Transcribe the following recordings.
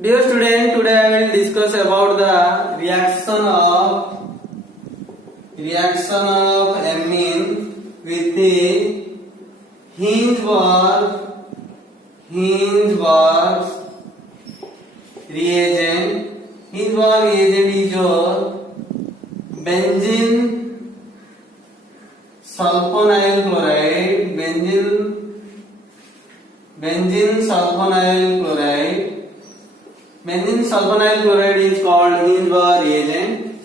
Dear student, today I will discuss about the reaction of amine with the Hinzburg reagent. Hinzburg reagent is your benzene sulfonyl chloride. Benzene sulfonyl chloride. Benzene sulfonyl chloride is called Hinzburg reagent.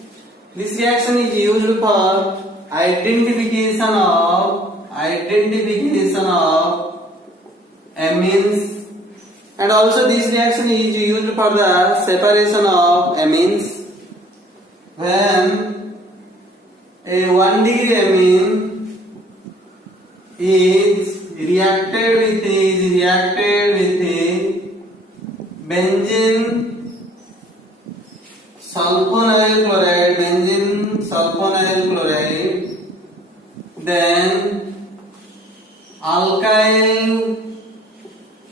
This reaction is used for identification of amines, and also this reaction is used for the separation of amines. When a 1-degree amine is reacted with benzene sulfonyl chloride, then alkyl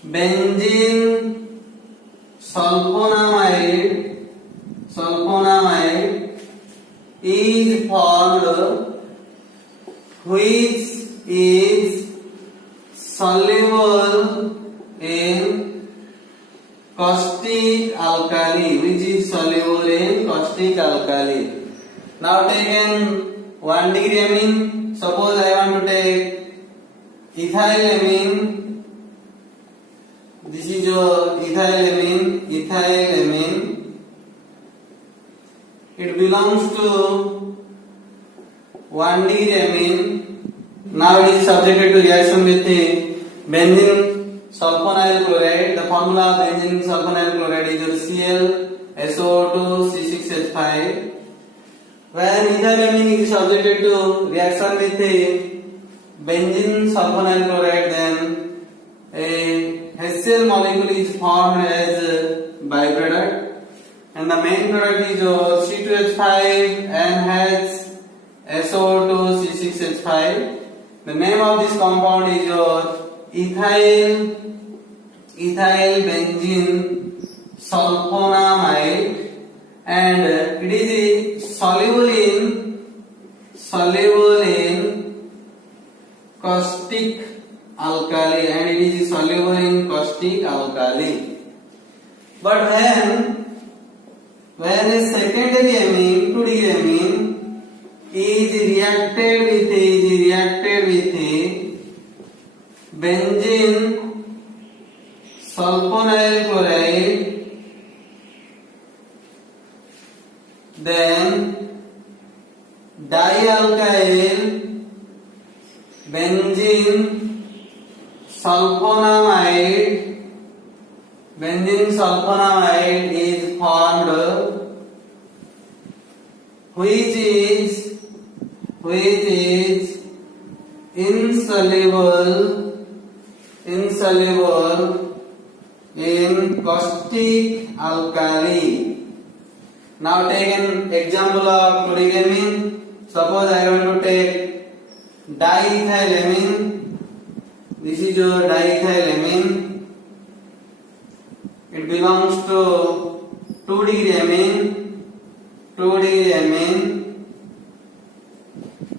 benzene sulfonamide is formed, which is soluble in caustic alkali. Now taken 1-degree amine. Suppose I want to take ethylamine. This is your ethylamine. It belongs to 1-degree amine. Now it is subjected to reaction with the benzene sulfonyl chloride. The formula of benzene sulfonyl chloride is your ClSO2 C6H5. When ethylamine is subjected to reaction with the benzene sulfonyl chloride, then a HCl molecule is formed as a byproduct, and the main product is your C2H5 NHSO2 C6H5. The name of this compound is your ethyl benzene sulfonamide, and it is soluble in caustic alkali, But when a secondary amine, 2-degree amine, is reacted with benzene sulfonyl chloride, then dialkyl benzene sulfonamide is formed, which is insoluble in caustic alkali. Now take an example of 2-degree amine. Suppose I want to take diethylamine. This is your diethylamine. It belongs to 2-degree amine.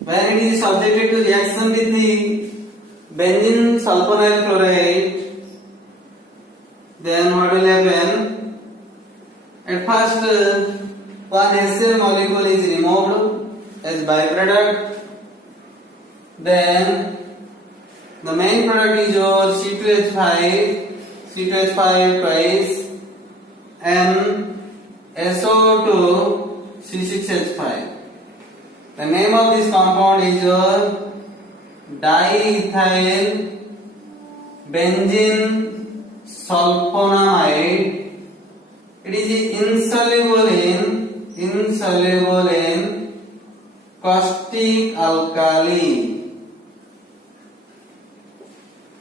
When it is subjected to reaction with the benzene sulfonyl chloride, then what will happen? At first, one HCl molecule is removed as byproduct. Then the main product is your C2H5 twice NSO2 C6H5. The name of this compound is your diethyl benzene sulfonamide. It is insoluble in caustic alkali.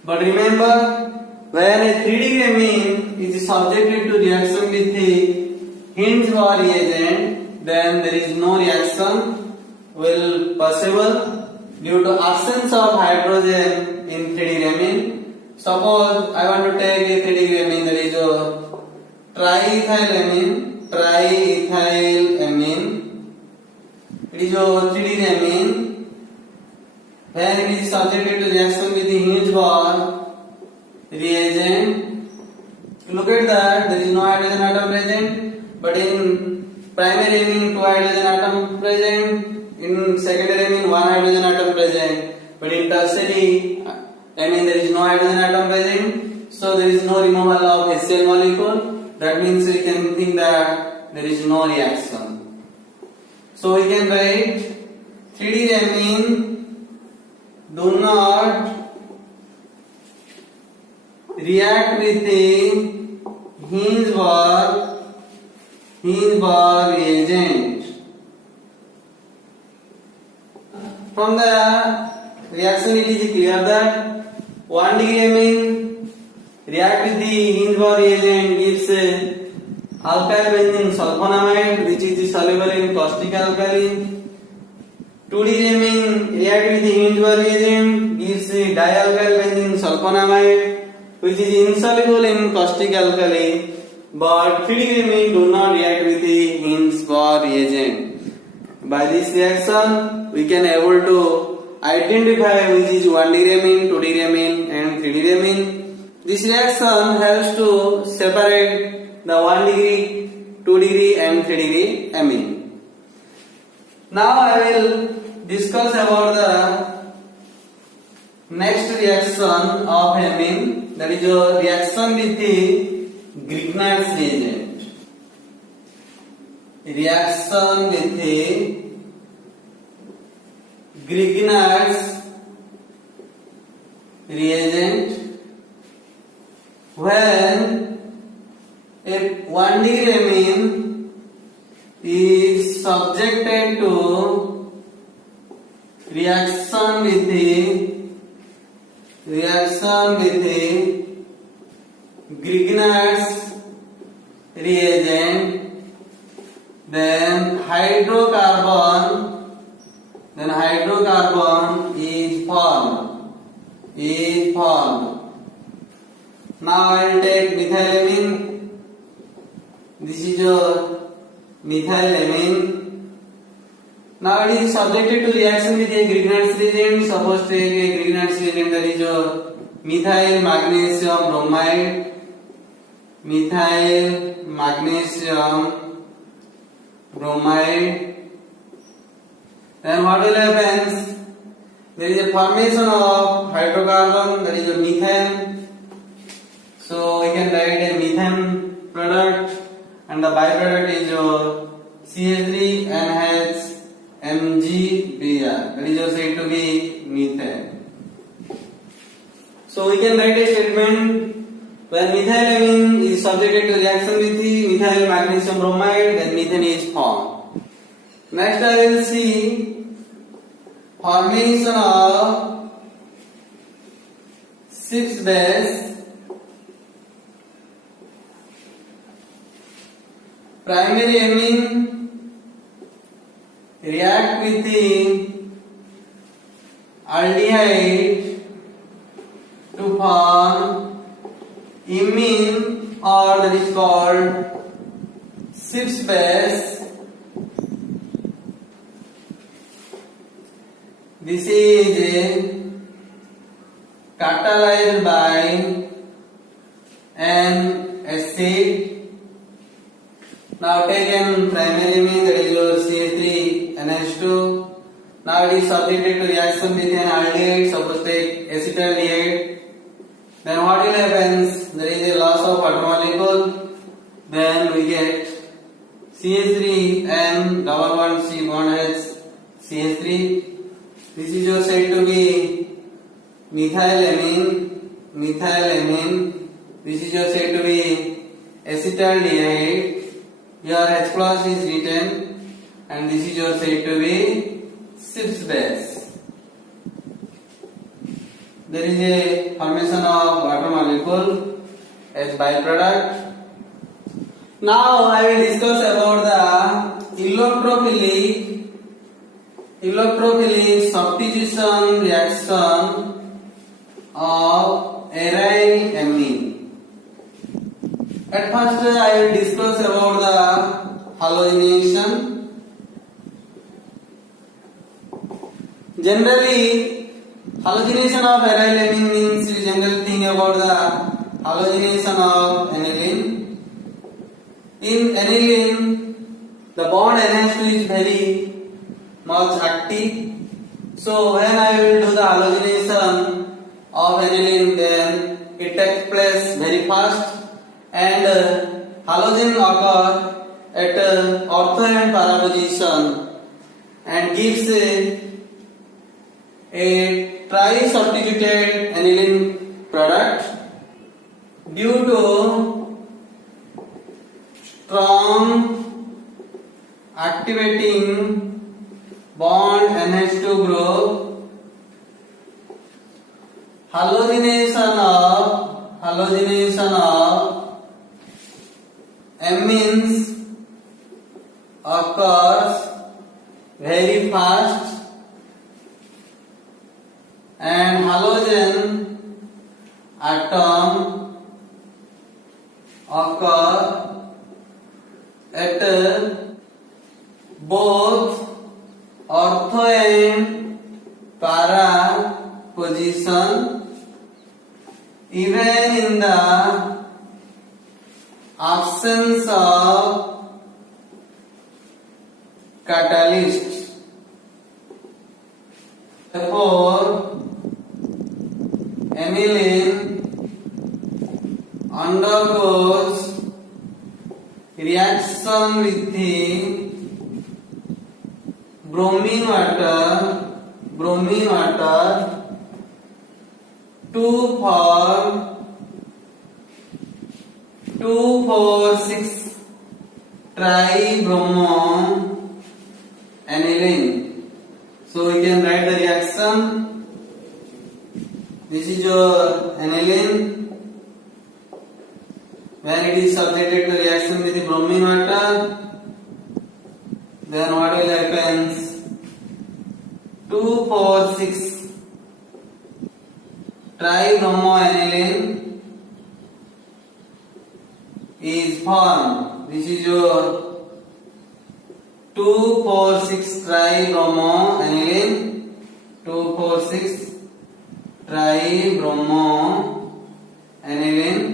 But remember, when a 3-degree amine is subjected to reaction with the Hinzburg reagent, then there is no reaction will possible due to absence of hydrogen in 3-degree amine. Suppose I want to take a 3-degree amine, that is triethylamine. It is your 3D amine. When it is subjected to reaction with the Hinge-Bar reagent, look at that, there is no hydrogen atom present, but in primary amine 2 hydrogen atom present, in secondary amine 1 hydrogen atom present, but in tertiary amine there is no hydrogen atom present, so there is no removal of HCl molecule. That means we can think that there is no reaction. So we can write 3D amine do not react with the Hinge-Bar reagent. From the reaction it is clear that 1 degree amine react with the Hinge-Bar reagent gives alkyl benzene sulfonamide, which is soluble in caustic alkali. 2 degree amine react with the Hinge-Bar reagent gives dialkyl benzene sulfonamide, which is insoluble in caustic alkali. But 3 degree amine do not react with the Hinge-Bar reagent. By this reaction, we can able to identify which is 1 degree amine, 2 degree amine, and 3 degree amine. This reaction helps to separate the 1 degree, 2 degree, and 3 degree amine. Now I will discuss about the next reaction of amine, that is your reaction with the Grignard's reagent. Reaction with the Grignard's reagent, when a 1 degree amine is subjected to reaction with the Grignard's reagent, then hydrocarbon is formed. Now I will take methylamine. This is your methylamine. Now it is subjected to reaction with a Grignard's reagent. Suppose take a Grignard's reagent, that is your methyl magnesium bromide. Then what will happen? There is a formation of hydrocarbon, that is your methane. So we can write a methane product, and the byproduct is your CH3NH Mg-Br, that is also said to be methane. So we can write a statement: when methylamine is subjected to reaction with the methyl magnesium bromide, then methane is formed. Next I will see formation of 6 base. Primary amine react with the aldehyde to form imine, or that is called 6 base. This is catalyzed by an acid. Now taken primary amine, that is your CH3NH2. Now it is subjected to reaction with an aldehyde. Suppose take acetaldehyde. Then what will happen? There is a loss of water molecule. Then we get CH3 and double bond C bond H CH3. This is your said to be methylamine. This is your said to be acetaldehyde. Here H plus is written, and this is your said to be 6 base. There is a formation of water molecule as byproduct. Now I will discuss about the electrophilic substitution reaction of aryl amine. At first I will discuss about the halogenation. Generally, halogenation of aryl amine means we generally think about the halogenation of aniline. In aniline, the bond NH2 is very much active. So when I will do the halogenation of aniline, then it takes place very fast, and halogen occur at ortho and para position and gives a tri-substituted aniline product due to strong activating bond NH2 group. Halogenation of amines occurs very fast, and halogen atom occur at both ortho and para position, even in the absence of catalyst. Therefore, aniline undergoes reaction with the bromine water to form 2,4,6 tribromo aniline. So we can write the reaction. This is your aniline. When it is subjected to reaction with the bromine water, then what will happen? 2,4,6 tribromo aniline is formed. This is your 2,4,6 tribromo aniline. 2,4,6 tribromo aniline,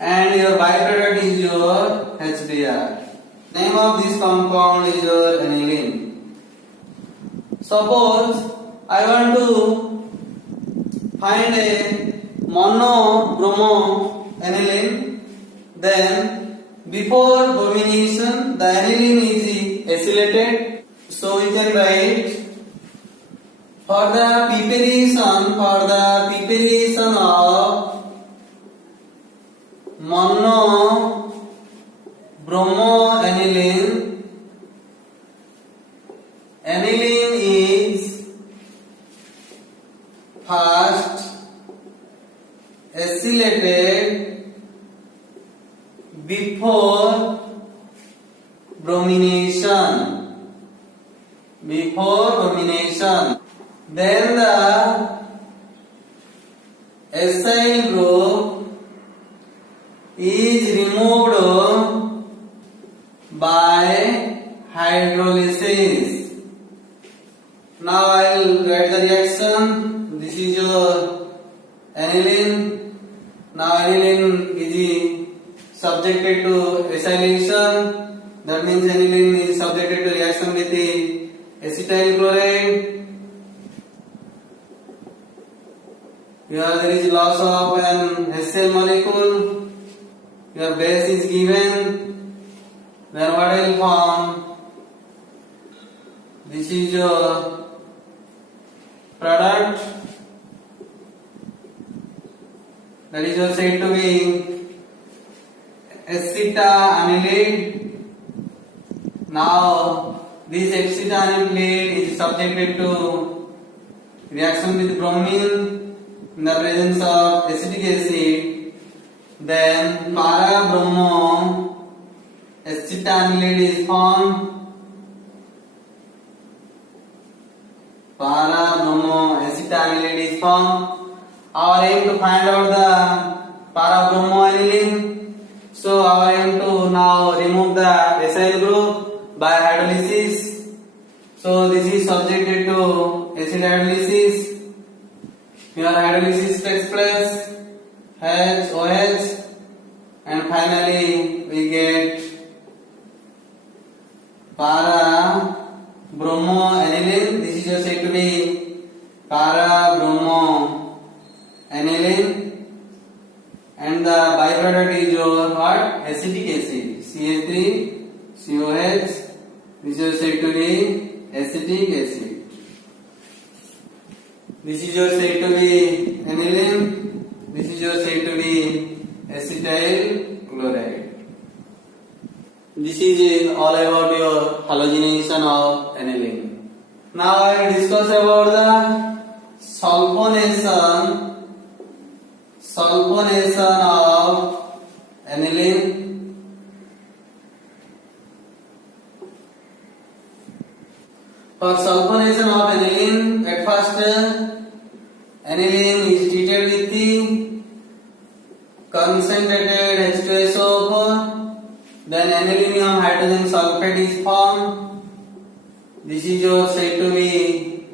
and your byproduct is your HBr. Name of this compound is your aniline. Suppose I want to find a mono-bromo aniline, then before bromination the aniline is acylated. So we can write for the preparation of mono-bromo aniline. Aniline is first acylated before bromination. Then the acyl group is removed by hydrolysis. Now I will write the reaction. This is your aniline. Now aniline is subjected to acylation. That means aniline is subjected to reaction with the acetyl chloride. Here there is loss of an HCl molecule. Your base is given. Then what will form? This is your product. That is said to be acetanilide. Now this acetanilide is subjected to reaction with bromine in the presence of acetic acid. Then para-bromo acetanilide is formed. Para-bromo acetanilide is formed. Our aim to find out the para-bromo aniline. So I am to now remove the acyl group by hydrolysis. So this is subjected to acid hydrolysis. Here hydrolysis takes place, H, OH, and finally we get para bromoaniline. This is just said to be para bromoaniline, and the byproduct is your what? Acetic acid, CH3COH. This is said to be acetic acid. This is your said to be aniline. This is your said to be acetyl chloride. This is all about your halogenation of aniline. Now I will discuss about the sulfonation of aniline. For sulfonation of aniline, at first aniline is treated with the concentrated H2SO4. Then anilinium hydrogen sulfate is formed. This is your said to be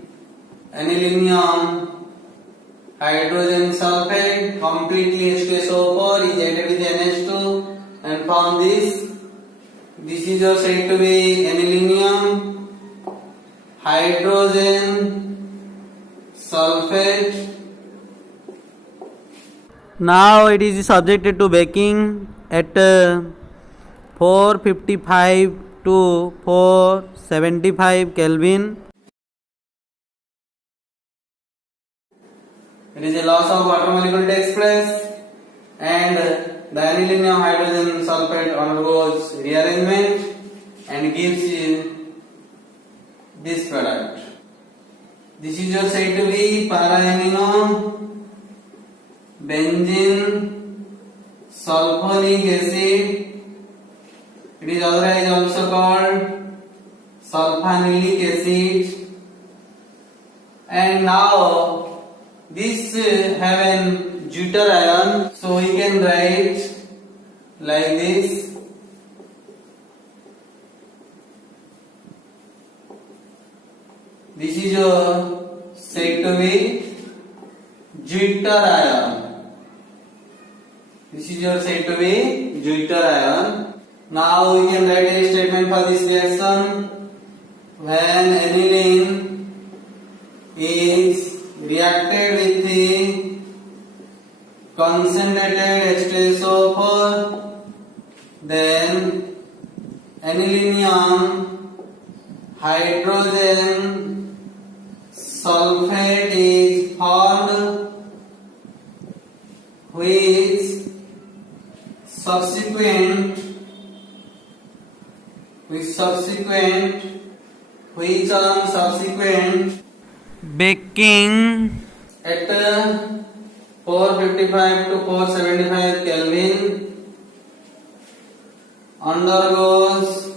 anilinium hydrogen sulfate. Completely H2SO4 is added with NH2 and form this. This is your said to be anilinium hydrogen sulfate. Now it is subjected to baking at 455 to 475 Kelvin. It is a loss of water molecule takes place, and the anilinium hydrogen sulfate undergoes rearrangement and gives you this product. This is your said to be para-amino benzene sulfonic acid. It is otherwise also called sulfanilic acid. And now this have an deuter ion, so we can write like this. This is your said to be deuter ion. This is your said to be deuter ion. Now we can write a statement for this reaction. When aniline is reacted with the concentrated H2SO4, then anilinium hydrogen sulfate is formed, which subsequent baking at 455 to 475 Kelvin undergoes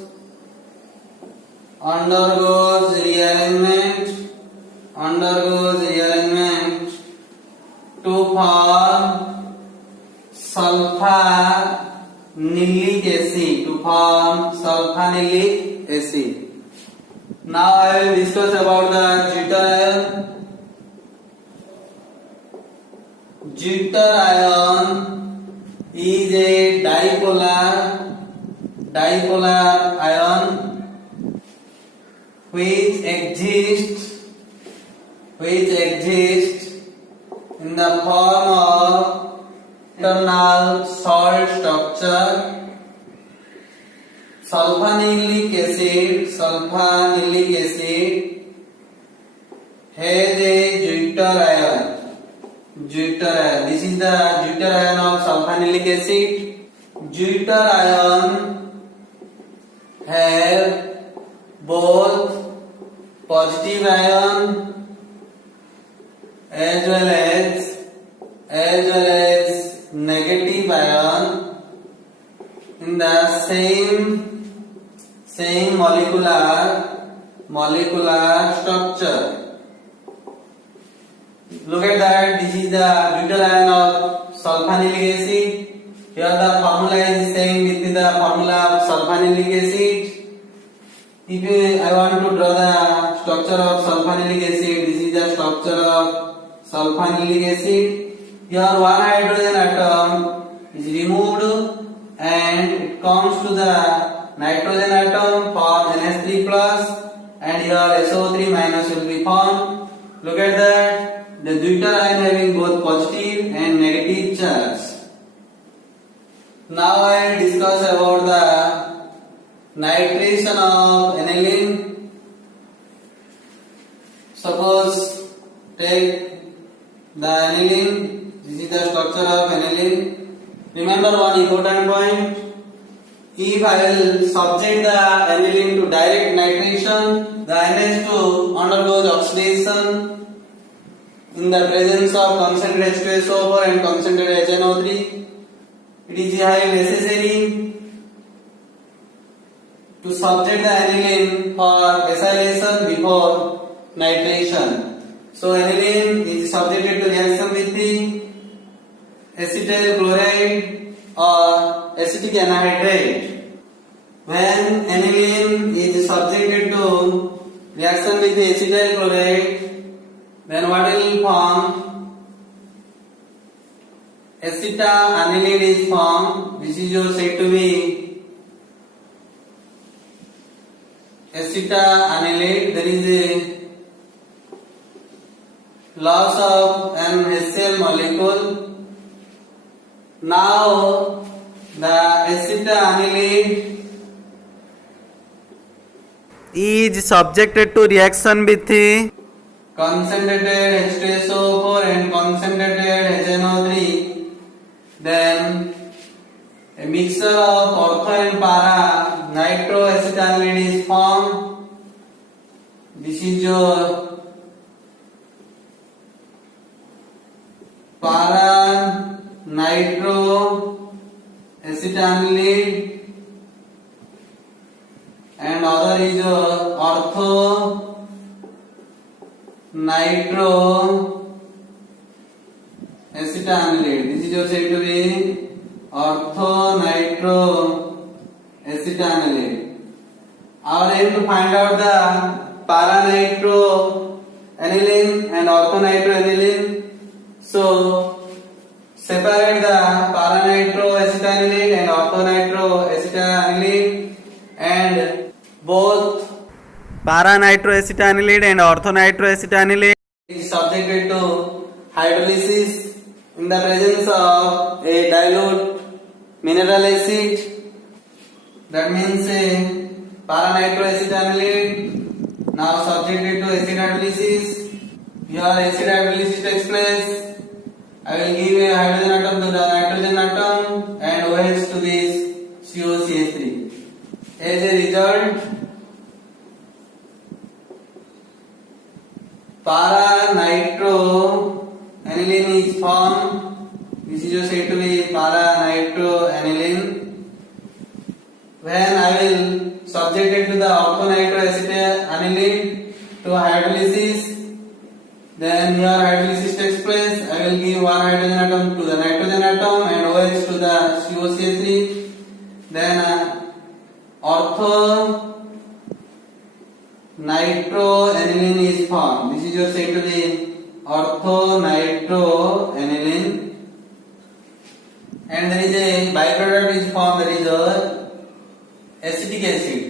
rearrangement to form sulfanilic acid. Now I will discuss about the deuter ion. Deuter ion is a dipolar ion which exists in the form of internal salt structure. Sulfanilic acid has a deuter ion. This is the deuter ion of sulfanilic acid. Deuter ion have both positive ion as well as negative ion in the same molecular structure. Look at that. This is the butyl ion of sulfanilic acid. Here the formula is same with the formula of sulfonylic acid. If I want to draw the structure of sulfonylic acid, this is the structure of sulfonylic acid. Here one hydrogen atom is removed and it comes to the nitrogen atom for NH3 plus, and here SO3 minus will be formed. Look at that, the deuter ion having both positive and negative charge. Now I will discuss about the nitration of aniline. Suppose take the aniline, this is the structure of aniline. Remember one important point, if I will subject the aniline to direct nitration, the NH2 undergoes oxidation in the presence of concentrated H2SO4 and concentrated HNO3. It is highly necessary to subject the aniline for acylation before nitration. So aniline is subjected to reaction with the acetyl chloride or acetic anhydride. When aniline is subjected to reaction with the acetyl chloride, then what will form? Acetanilide is formed. This is your said to be acetanilide. There is a loss of an HCl molecule. Now the acetanilide is subjected to reaction with the concentrated H2SO4 and concentrated HNO3. Then a mixture of ortho and para nitroacetanilide is formed. This is your para nitroacetanilide, and other is your ortho nitro acetanilide. This is your said to be ortho nitro acetanilide. Our aim to find out the para nitro aniline and ortho nitro aniline. So separate the para nitro acetanilide and ortho nitro acetanilide, and both para nitro acetanilide and ortho nitro acetanilide is subjected to hydrolysis in the presence of a dilute mineral acid. That means a para nitro acetanilide now subjected to acid hydrolysis. Here acid hydrolysis takes place. I will give a hydrogen atom to the nitrogen atom and OH to this COCH3. As a result, para nitro aniline is formed. This is said to be para nitro aniline. When I will subject it to the ortho nitro acetanilide to hydrolysis, then here hydrolysis takes place. I will give one hydrogen atom to the nitrogen atom and OH to the COCH3. Then ortho nitro aniline is formed. This is your said to be ortho nitro aniline, and there is a byproduct is formed, that is your acetic acid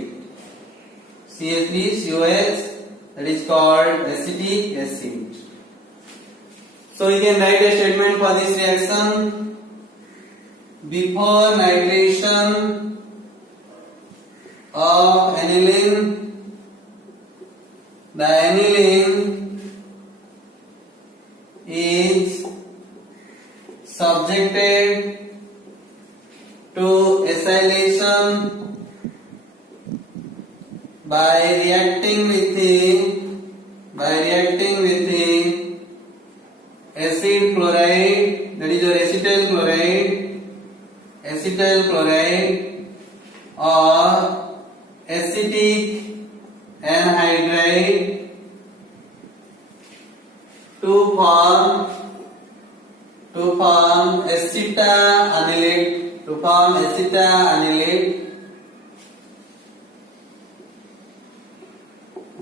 CH3COH, that is called acetic acid. So we can write a statement for this reaction. Before nitration of aniline, the aniline is subjected to acylation by reacting with the acid chloride, that is your acetyl chloride or acetic anhydride to form acetanilide. to form acetanilide.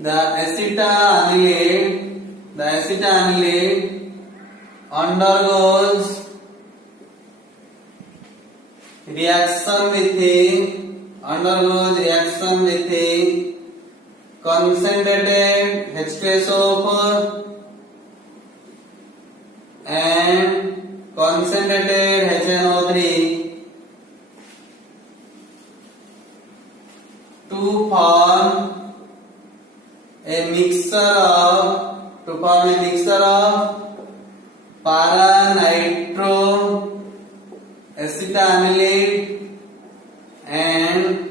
The acetanilide undergoes reaction with the concentrated H2SO4 and concentrated HNO3 to form a mixture of para-nitroacetanilide and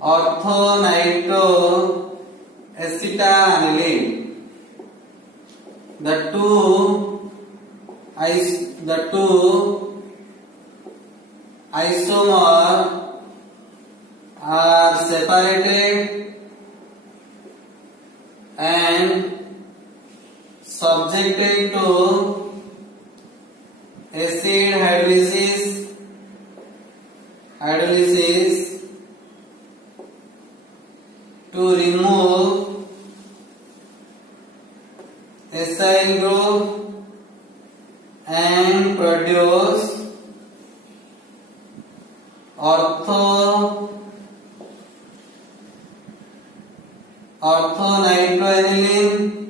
orthonitroacetanilide. The two isomers are separated and subjected to acid hydrolysis to remove acyl group and produce orthonitroaniline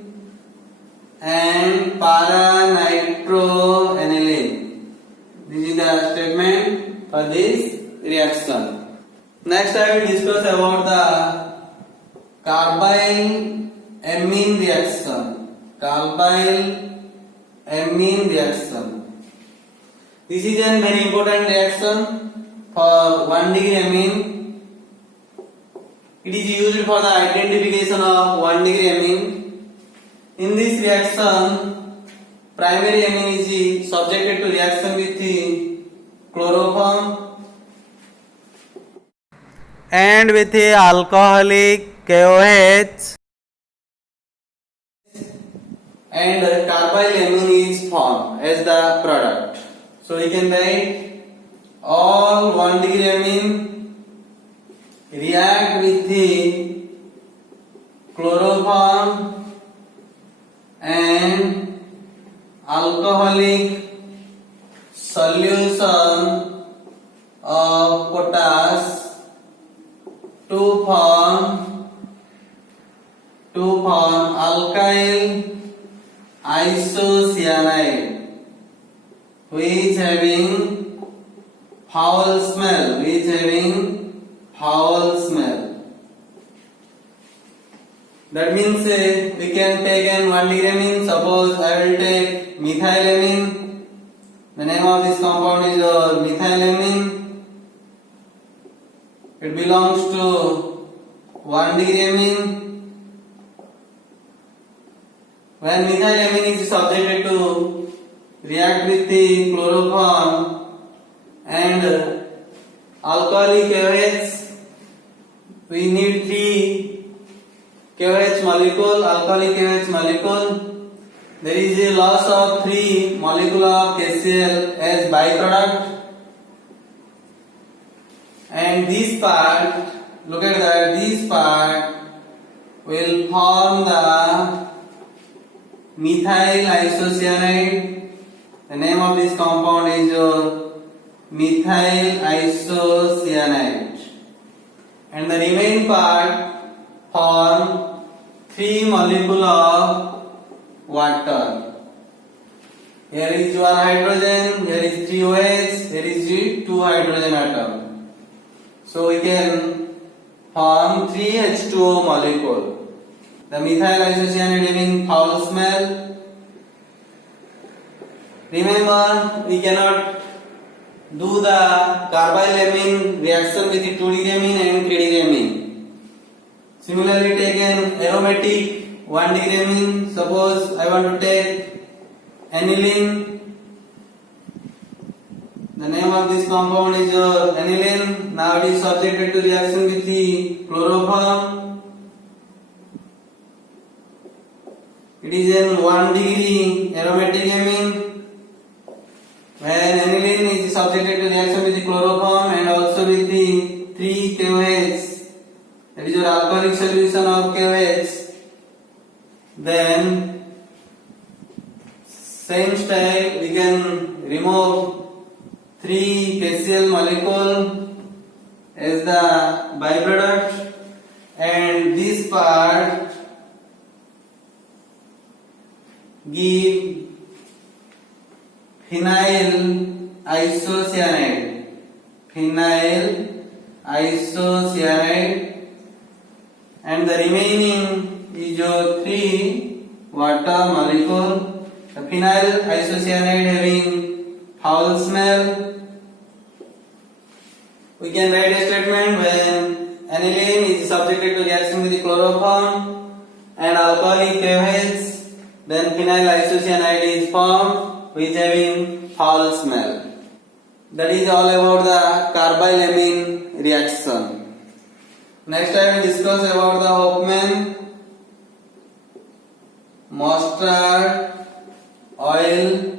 and para-nitroaniline. This is the statement for this reaction. Next I will discuss about the carbyl-amine reaction. Carbyl-amine reaction. This is a very important reaction for 1-degree amine. It is used for the identification of 1-degree amine. In this reaction, primary amine is subjected to reaction with the chloroform and with the alcoholic KOH, and carbylamine is formed as the product. So we can write all 1-degree amine react with the chloroform and alcoholic solution of potash to form alkyl isocyanide, which having foul smell. That means we can take an 1-degree amine. Suppose I will take methylamine. The name of this compound is methylamine. It belongs to 1-degree amine. When methylamine is subjected to react with the chloroform and alcoholic KOH, we need 3 KOH molecule, alcoholic KOH molecule. There is a loss of 3 molecule of KCl as byproduct, and this part, look at that, this part will form the methyl isocyanide. The name of this compound is methyl isocyanide, and the remaining part form 3 molecule of water. Here is 1 hydrogen, here is 3 OH, here is 2 hydrogen atom. So we can form 3 H2O molecule. The methyl isocyanide having foul smell. Remember, we cannot do the carbylamine reaction with the 2-degree amine and 3-degree amine. Similarly, take an aromatic 1-degree amine. Suppose I want to take aniline. The name of this compound is aniline. Now it is subjected to reaction with the chloroform. It is an 1-degree aromatic amine. When aniline is subjected to reaction with the chloroform, with the 3 KOH, that is your alcoholic solution of KOH. Then same style we can remove 3 KCl molecule as the byproduct, and this part give phenyl isocyanide, and the remaining is your 3 water molecule. The phenyl isocyanide having foul smell. We can write a statement when aniline is subjected to reaction with the chloroform and alcoholic KOH, then phenyl isocyanide is formed which having foul smell. That is all about the carbylamine reaction. Next I will discuss about the Hofmann mustard oil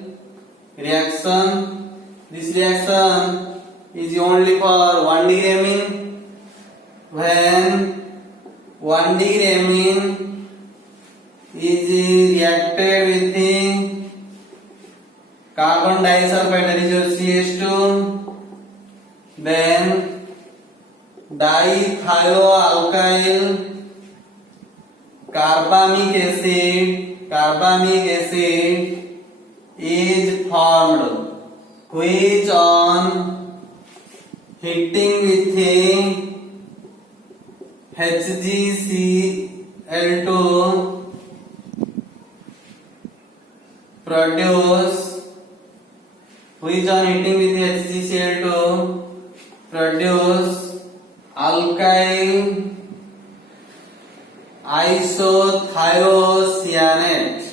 reaction. This reaction is only for 1-diramine. When 1-diramine is reacted with the carbon disulfide, that is your CH2, then dithioalkyl carbamic acid is formed, which on heating with a HgCl2 produce, which on heating with HgCl2 produce alkyl isothiocyanate.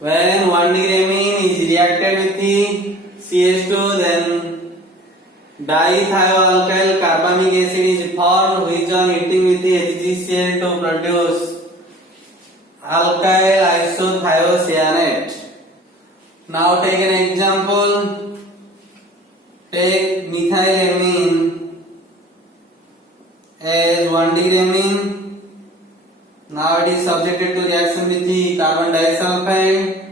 When 1-diramine is reacted with the CH2, then dithioalkyl carbamic acid is formed, which on heating with the HgCl2 produce alkyl isothiocyanate. Now take an example. Take methylamine as 1-diramine. Now it is subjected to reaction with the carbon disulfide.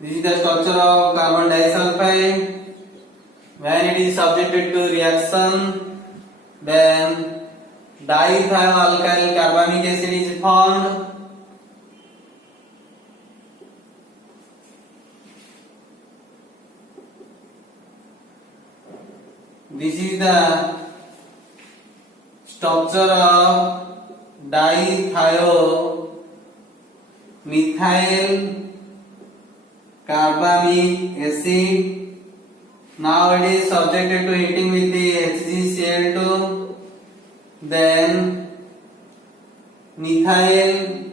This is the structure of carbon disulfide. When it is subjected to reaction, then dithioalkyl carbamic acid is formed. This is the structure of dithiomethyl carbamic acid. Now it is subjected to heating with the HgCl2, then methyl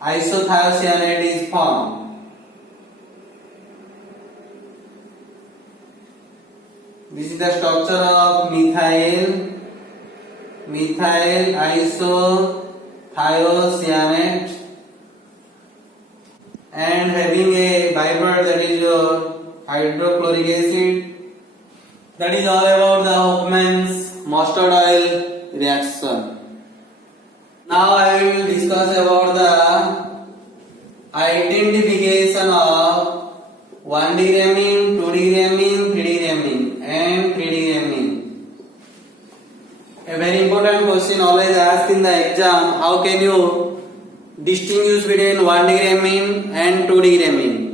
isothiocyanate is formed. This is the structure of methyl isothiocyanate, and having a byproduct, that is your hydrochloric acid. That is all about the Hofmann's mustard oil reaction. Now I will discuss about the identification of 1-diramine, 2-diramine, 3-diramine and 3-diramine. A very important question always asked in the exam: how can you distinguish between 1-diramine and 2-diramine?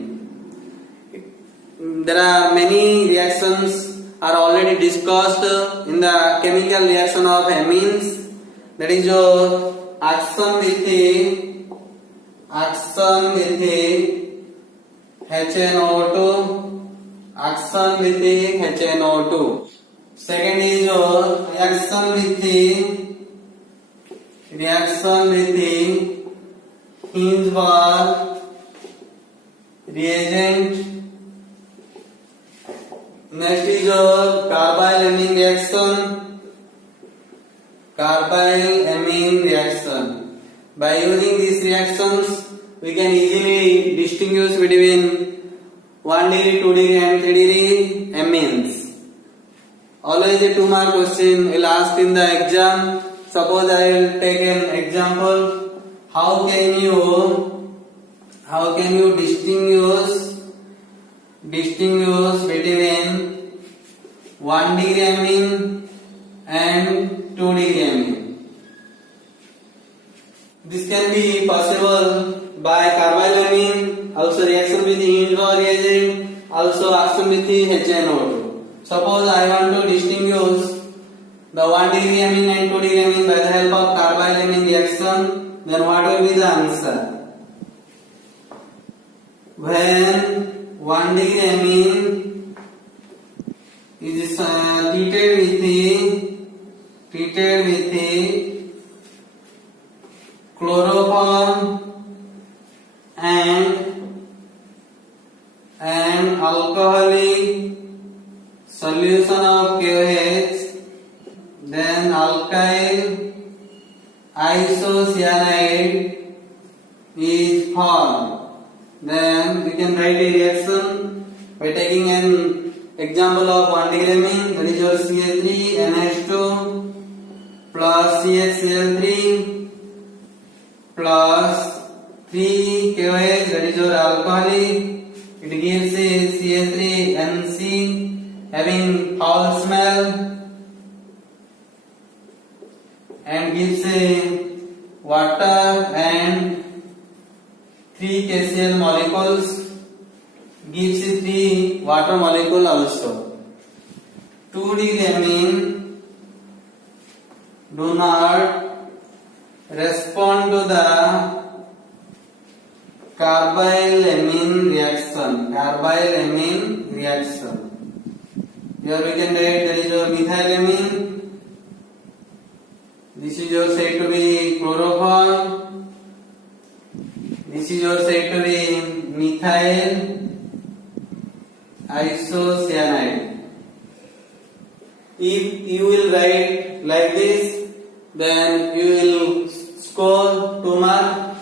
There are many reactions are already discussed in the chemical reaction of amines. That is your action with HNO2, action with HNO2. Second is your reaction with the Hinsberg reagent. Next is your carbylamine reaction. By using these reactions, we can easily distinguish between 1-degree, 2-degree and 3-degree amines. Always a 2-mark question will ask in the exam. Suppose I will take an example. How can you distinguish between 1 degree amine and 2 degree amine? This can be possible by carbylamine, also reaction with the Hindenburg reagent, also action with the HNO2. Suppose I want to distinguish the 1 degree amine and 2 degree amine by the help of carbylamine reaction, then what will be the answer? When 1 degree amine is treated with the chloroform and alcoholic solution of KOH, then alkyl isocyanide is formed. Then we can write a reaction by taking an example of 1 degree amine, that is your CH3NH2 plus CHCl3 plus 3 KOH, that is your alcoholic. It gives a CH3NC having foul smell and gives a water and 3 KCl molecules, gives a 3 water molecule also. 2 degree amine do not respond to the carbylamine reaction. Here we can write that is your methylamine. This is your said to be chloroform. This is your said to be methyl isocyanide. If you will write like this, then you will score 2 marks.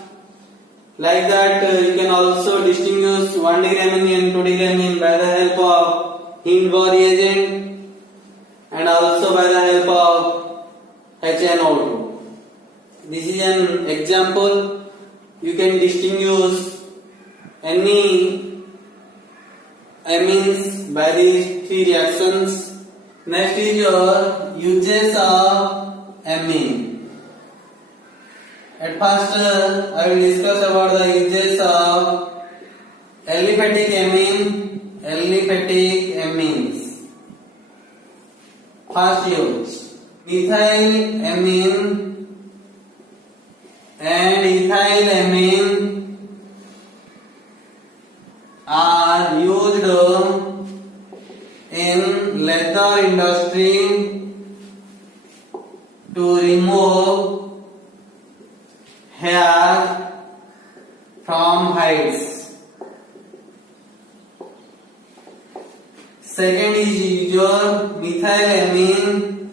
Like that, you can also distinguish 1 degree amine and 2 degree amine by the help of Hindenburg reagent and also by the help of HNO2. This is an example. You can distinguish any amines by these 3 reactions. Next is your uses of amine. At first, I will discuss about the uses of aliphatic amines. First use, methylamine and ethylamine are used in leather industry to remove hair from hides. Second is your methylamine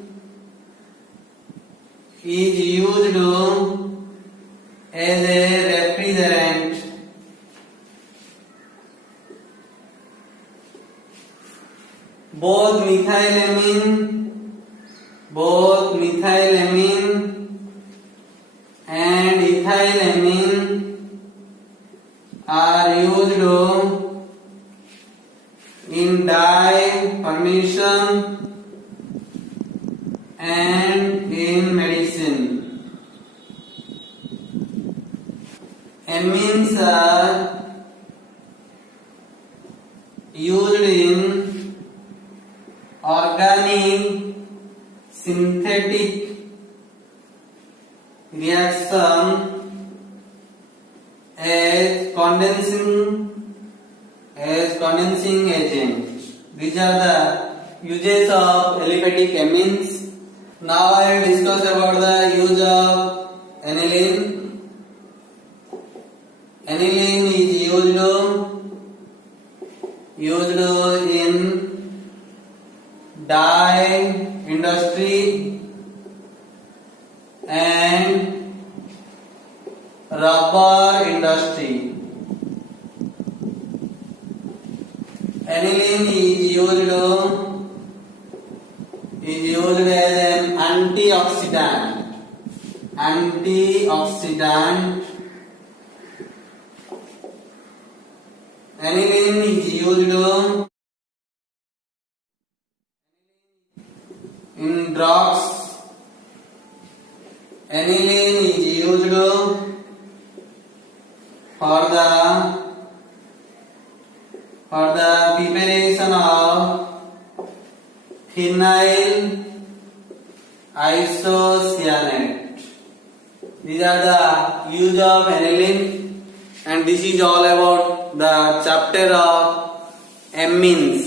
is used as a refrigerant. Both methylamine and ethylamine are used in dye formation and in medicine. Amines are used in organic synthetic reaction as condensing agent. These are the uses of aliphatic amines. Now I will discuss about the use of aniline. Aniline is used in dye industry and rubber industry. Aniline is used is used as an antioxidant. Antioxidant. Aniline is used in drugs. Aniline is used for the preparation of phenyl isocyanate. These are the use of aniline, and this is all about the chapter of amines.